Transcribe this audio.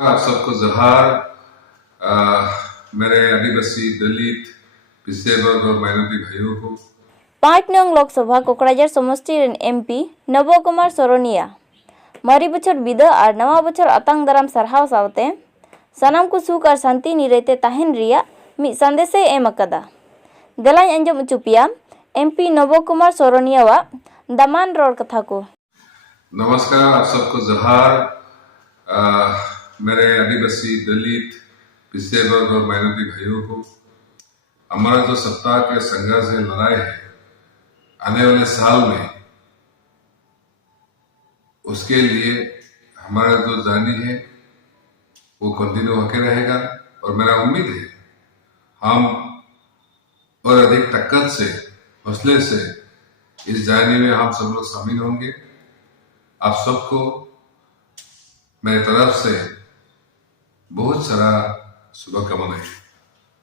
आप सबको जोहार। मेरे आदिवासी दलित पिछड़े वर्ग और माइनॉरिटी भाइयों को 5 नং लोकसभा कोकराझार समष्टि रेन एमपी नब कुमार सोरनिया मरी बछर बिदा और नवा बछर अतांग दाराम सरहाव सावते सनाम को सुख और शांति निरैते ताहेन रिया मिद संदेशे एम अकादा। देलाኝ अंजम उचुपिया एमपी नब कुमार सोरनिया वा दामान रोड कथा को। नमस्कार, आप सबको जोहार। मेरे आदिवासी दलित पिछड़े वर्ग और माइनॉरिटी भाइयों को हमारा जो सत्ता के संघर्ष है, लड़ाई है, आने वाले साल में उसके लिए हमारा जो जर्नी है वो कंटिन्यू होके रहेगा और मेरा उम्मीद है हम और अधिक ताकत से, हौसले से इस जर्नी में हम सब लोग शामिल होंगे। आप सबको मेरी तरफ से बहुत सारा शुभकामनाएं।